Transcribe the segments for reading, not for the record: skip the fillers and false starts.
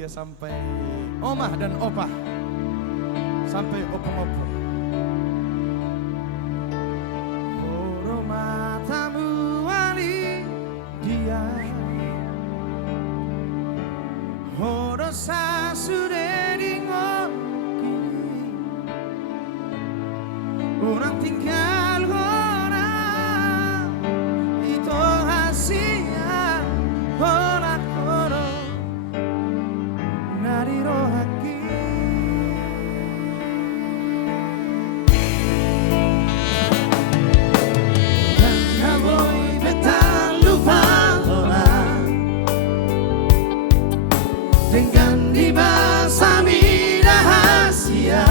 bahagia sampai omah dan opah, sampai opong-opong. Horo matamu wali dia, horo sasude dingoki, orang tinggal orang itu hasilnya orang orang nari rohaki. Dan kamu tak lupa orang dengan dibasami rahasia.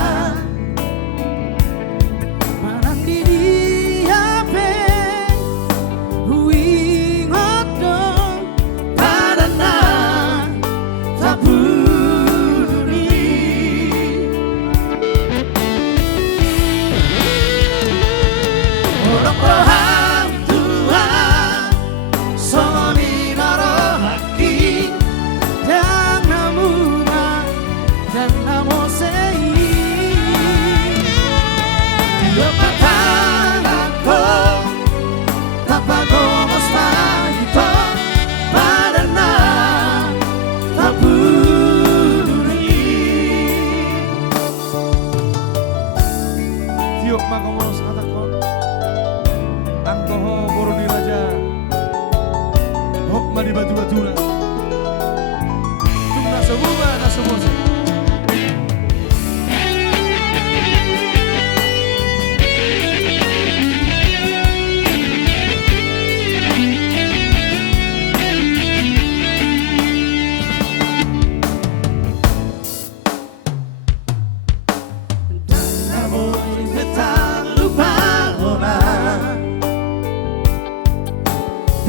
Yuk makomos katakon angkoho boroni raja hok madi batu-batuna tumna sebuah na semuanya.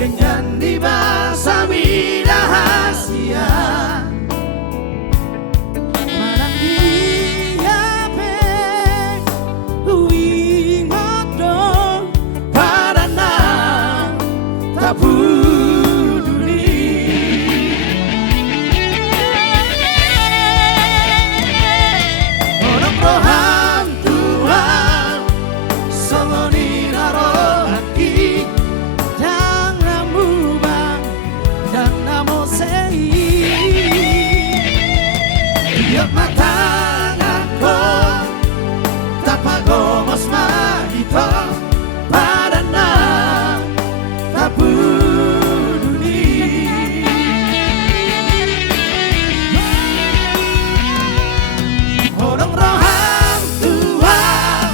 Dengan dibasami rahasia, marang dia pe uingoto padana tak peduli. Orang rohan Tuhan soloni narohaki matanako tapagomos mahito padana tak peduli. Orang rohan Tuhan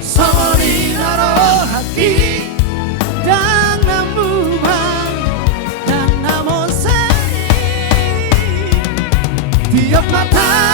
soloni narohaki dan namumang dan namosei tiap mata